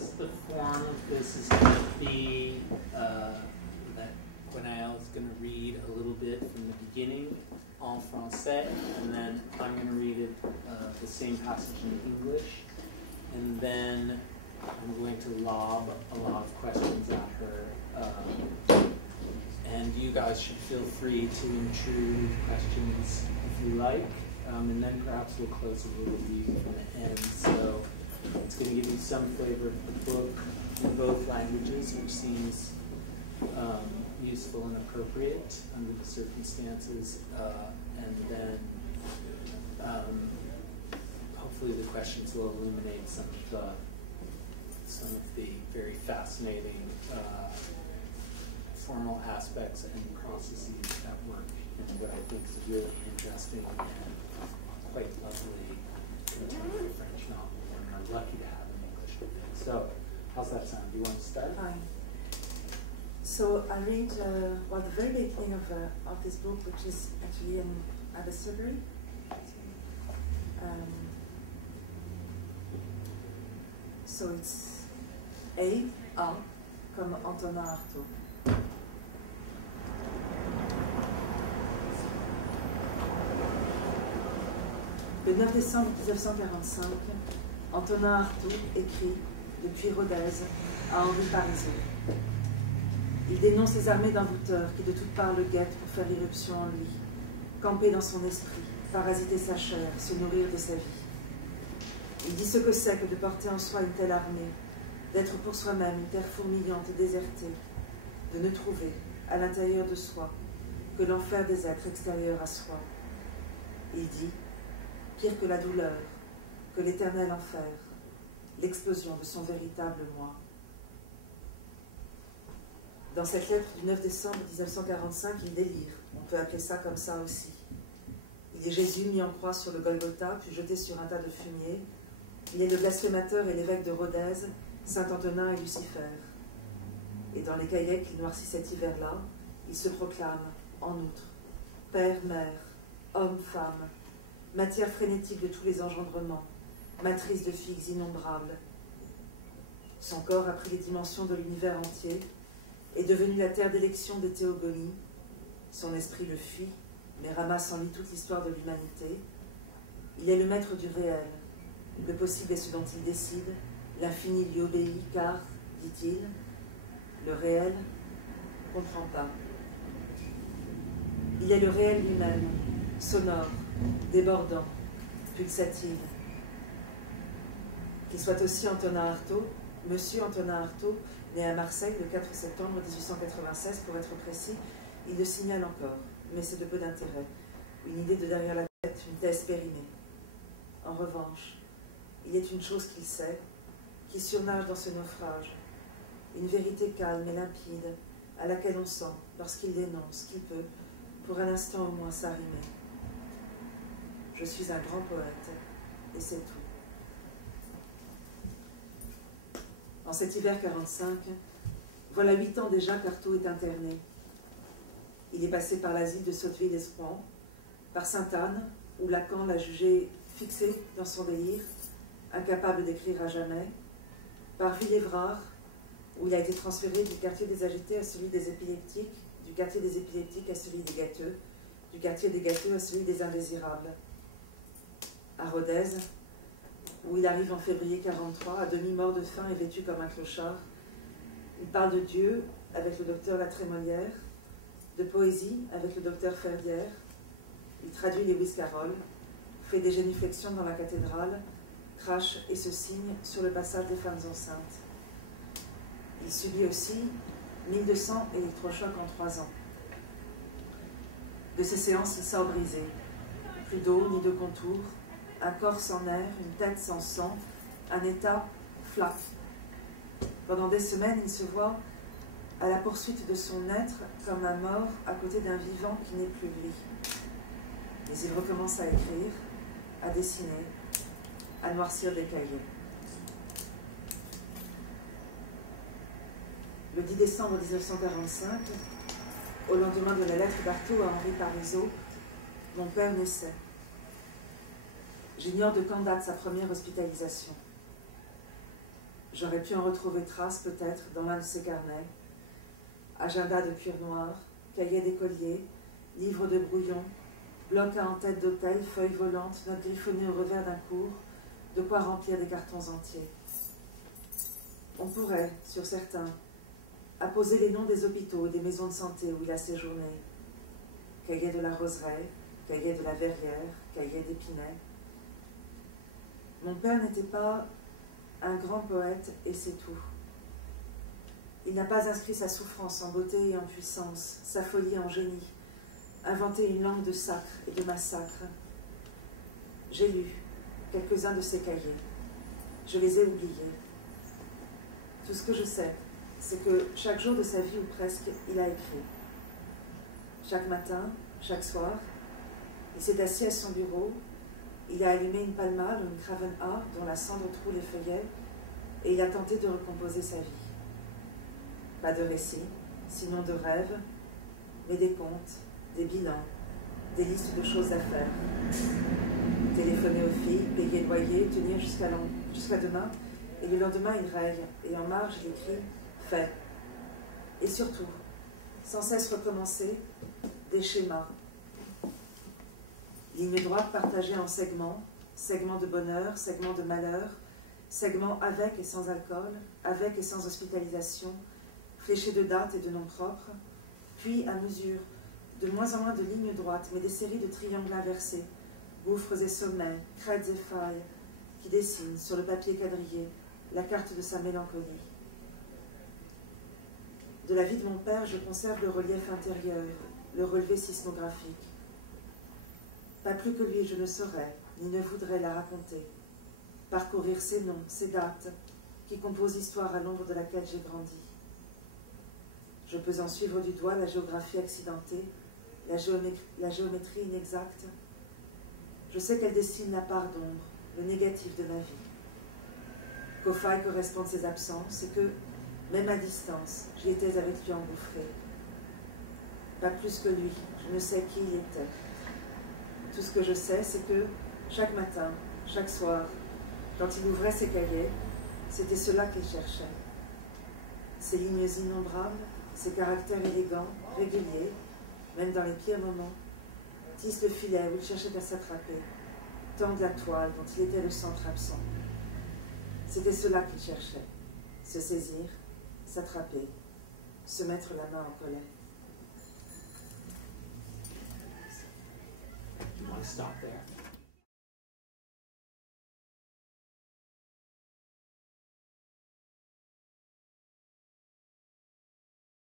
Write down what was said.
guess the form of this is going to be that Gwenaël is going to read a little bit from the beginning en français, and then I'm going to read it, the same passage in English, and then I'm going to lob a lot of questions at her. And you guys should feel free to intrude questions if you like, and then perhaps we'll close with a review from the end. So it's going to give you some flavor of the book in both languages, which seems useful and appropriate under the circumstances, and then hopefully the questions will illuminate some of the very fascinating formal aspects and processes at work in what I think is a really interesting and quite lovely contemporary French novel, and we're lucky to have an English with it. So, how's that sound? Do you want to start? Fine. So I read well, the very beginning of this book, which is actually an adversary. So it's A, comme Antonin Artaud. Le 9 décembre 1945, Antonin Artaud écrit, depuis Rodez, à Henri Parisot. Il dénonce les armées d'envoûteurs qui de toutes parts le guettent pour faire irruption en lui, camper dans son esprit, parasiter sa chair, se nourrir de sa vie. Il dit ce que c'est que de porter en soi une telle armée, d'être pour soi-même une terre fourmillante et désertée, de ne trouver, à l'intérieur de soi, que l'enfer des êtres extérieurs à soi. Il dit, pire que la douleur, que l'éternel enfer, l'explosion de son véritable moi. Dans cette lettre du 9 décembre 1945, il délire, on peut appeler ça comme ça aussi. Il est Jésus mis en croix sur le Golgotha, puis jeté sur un tas de fumier. Il est le blasphémateur et l'évêque de Rodez, Saint-Antonin et Lucifer. Et dans les cahiers qu'il noircit cet hiver-là, il se proclame, en outre, père, mère, homme, femme, matière frénétique de tous les engendrements, matrice de figues innombrables. Son corps a pris les dimensions de l'univers entier, est devenu la terre d'élection des théogonies. Son esprit le fuit, mais ramasse en lui toute l'histoire de l'humanité. Il est le maître du réel. Le possible est ce dont il décide. L'infini lui obéit, car, dit-il, le réel ne comprend pas. Il est le réel lui-même, sonore, débordant, pulsatif. Qu'il soit aussi Antonin Artaud, Monsieur Antonin Artaud, né à Marseille le 4 septembre 1896, pour être précis, il le signale encore, mais c'est de peu d'intérêt. Une idée de derrière la tête, une thèse périmée. En revanche, il est une chose qu'il sait, qui surnage dans ce naufrage, une vérité calme et limpide, à laquelle on sent, lorsqu'il dénonce, qu'il peut, pour un instant au moins, s'arrimer. Je suis un grand poète, et c'est tout. En cet hiver 45, voilà 8 ans déjà qu'Artaud est interné. Il est passé par l'asile de Sotteville-Espouan, par Sainte-Anne, où Lacan l'a jugé fixé dans son délire, incapable d'écrire à jamais, par Villévrard, où il a été transféré du quartier des agités à celui des épileptiques, du quartier des épileptiques à celui des gâteux, du quartier des gâteux à celui des indésirables. À Rodez, où il arrive en février 43, à demi mort de faim et vêtu comme un clochard, il parle de Dieu avec le docteur Latrémolière, de poésie avec le docteur Ferrière, il traduit Lewis Carroll, fait des génuflexions dans la cathédrale, crache et se signe sur le passage des femmes enceintes. Il subit aussi 1200 électrochocs en 3 ans. De ces séances, il sort brisé. Plus d'eau ni de contour, un corps sans air, une tête sans sang, un état flat. Pendant des semaines, il se voit à la poursuite de son être comme un mort à côté d'un vivant qui n'est plus lui. Mais il recommence à écrire, à dessiner, à noircir des cahiers. Le 10 décembre 1945, au lendemain de la lettre d'Artaud à Henri Parisot, mon père naissait. J'ignore de quand date sa première hospitalisation. J'aurais pu en retrouver trace peut-être dans l'un de ses carnets. Agenda de cuir noir, cahier d'écolier, livre de brouillon, bloc à en tête d'hôtel, feuilles volantes, notes griffonnées au revers d'un cours, de quoi remplir des cartons entiers. On pourrait, sur certains, apposer les noms des hôpitaux et des maisons de santé où il a séjourné. Cahier de la Roseraie, cahier de la Verrière, cahier d'Épinay. Mon père n'était pas un grand poète et c'est tout. Il n'a pas inscrit sa souffrance en beauté et en puissance, sa folie en génie, inventé une langue de sacre et de massacre. J'ai lu quelques-uns de ses cahiers. Je les ai oubliés. Tout ce que je sais, c'est que chaque jour de sa vie, ou presque, il a écrit. Chaque matin, chaque soir, il s'est assis à son bureau, il a allumé une Palmade ou une Craven A dont la cendre troue les feuillets, et il a tenté de recomposer sa vie. Pas de récits, sinon de rêves, mais des comptes, des bilans, des listes de choses à faire. Téléphoner aux filles, payer le loyer, tenir jusqu'à demain, et le lendemain il raye, et en marge il écrit « fait ». Et surtout, sans cesse recommencer, des schémas. Ligne droite partagée en segments, segments de bonheur, segments de malheur, segments avec et sans alcool, avec et sans hospitalisation, fléchés de dates et de noms propres, puis à mesure, de moins en moins de lignes droites, mais des séries de triangles inversés, gouffres et sommets, crêtes et failles, qui dessinent sur le papier quadrillé la carte de sa mélancolie. De la vie de mon père, je conserve le relief intérieur, le relevé sismographique. Pas plus que lui, je ne saurais, ni ne voudrais la raconter, parcourir ces noms, ces dates, qui composent l'histoire à l'ombre de laquelle j'ai grandi. Je peux en suivre du doigt la géographie accidentée, la géométrie inexacte. Je sais qu'elle dessine la part d'ombre, le négatif de ma vie. Qu'aux failles correspondent ses absences et que, même à distance, j'y étais avec lui engouffré. Pas plus que lui, je ne sais qui il était. Tout ce que je sais, c'est que chaque matin, chaque soir, quand il ouvrait ses cahiers, c'était cela qu'il cherchait. Ces lignes innombrables, ces caractères élégants, réguliers, même dans les pires moments, tissent le filet où il cherchait à s'attraper, tendent la toile dont il était le centre absent. C'était cela qu'il cherchait, se saisir, s'attraper, se mettre la main en collet. You want to stop there?